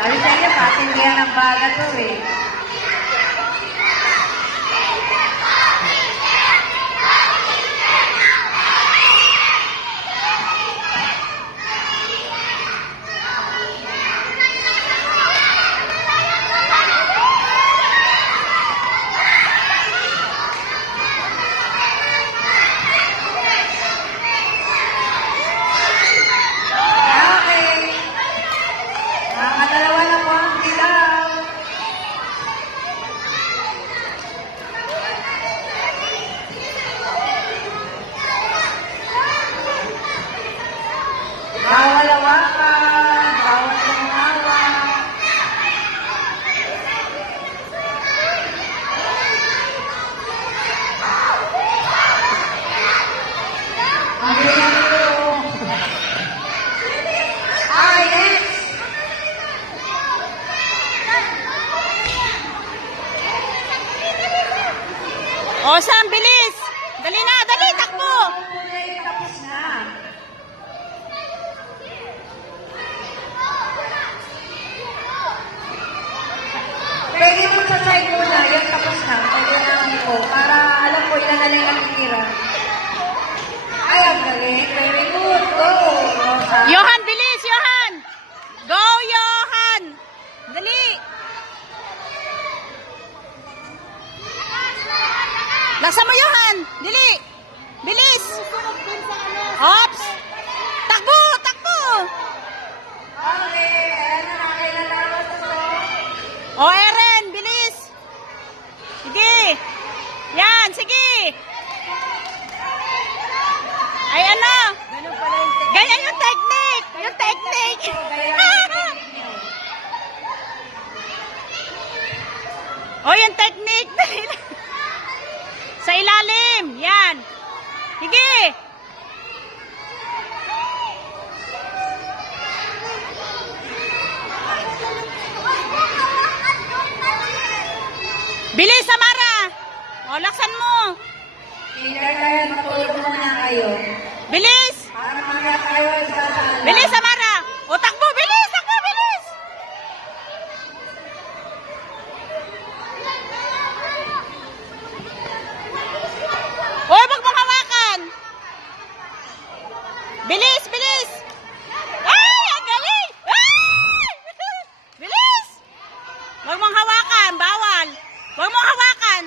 Sabi sa inyo, patindihan ng baga to eh. Bawal hawakan, bawal tumawak. Ang ganyan ito. Yes! O, Sam, bilis! Dali na, dali, takbo! Tapos na. Pwede mo sa side mo na, yan tapos na. Kailangan ko, para alam ko ilan na lang ang titira. Ay, ang galing. Very good. Go. Rosa. Johan, bilis, Johan! Go, Johan! Dali! Laksa mo, Johan! Dali! Bilis! Ops! Takbo! Takbo! Okay, ayan na, kailangan ko. O, Eren! Bilis! Sige! Yan! Sige! Ay, ano? Ganun pala yung technique. Ganyan yung technique! Yung technique! O, yung technique! Sa ilalim! Yan! Sige! Bilis, Samara! O, laksan mo! Kaya matulog muna kayo. Bilis! Para mamaya tayo sa sala. Bilis, Samara! O, takbo! Bilis! Takbo! Bilis! O, wag mong hawakan! Bilis! Bilis! Ay! Ang galing! Ay! Bilis! Wag mong hawakan! Bawal! Wag mong hawakan!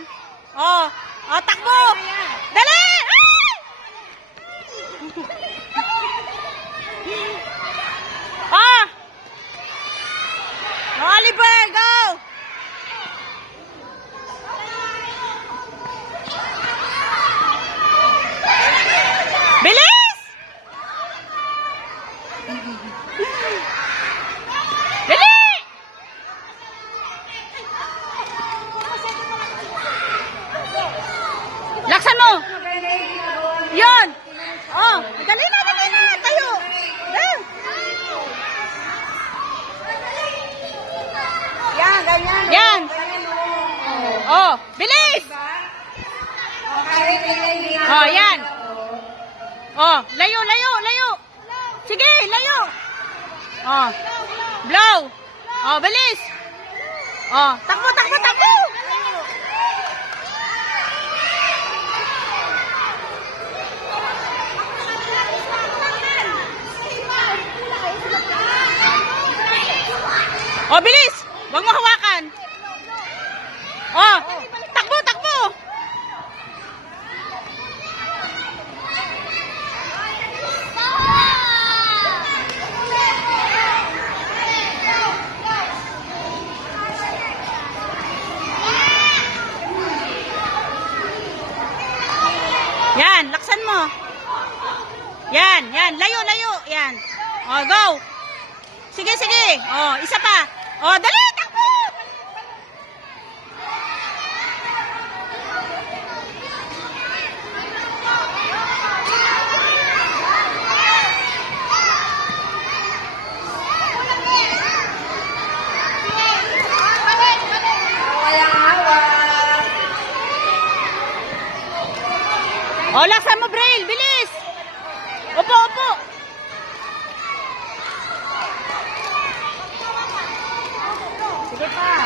O! O, takbo! Dali! Ay! Ah! Oliver, go! Bilis! Dali! Laksan mo! Yon! Oh, dali na, tayo! Dali! Yan, ganyan. Yan! Ganyan, Oh, bilis! Okay, ganyan. Oh, yan! Oh, layo, layo, layo! Sige, layo! Oh, blow! Oh, bilis! Oh, takbo, takbo, takbo! Oh, bilis! Huwag mo hawakan! Oh, takbo, takbo! Yan, laksan mo. Yan, yan, layo, layo, yan. Oh, go! Sige, sige. Oh, isa pa. Oh, dali, takbo! Walang hawak. Oh, laksan mo, Braille. Bilis! Upo, upo. Sige pa.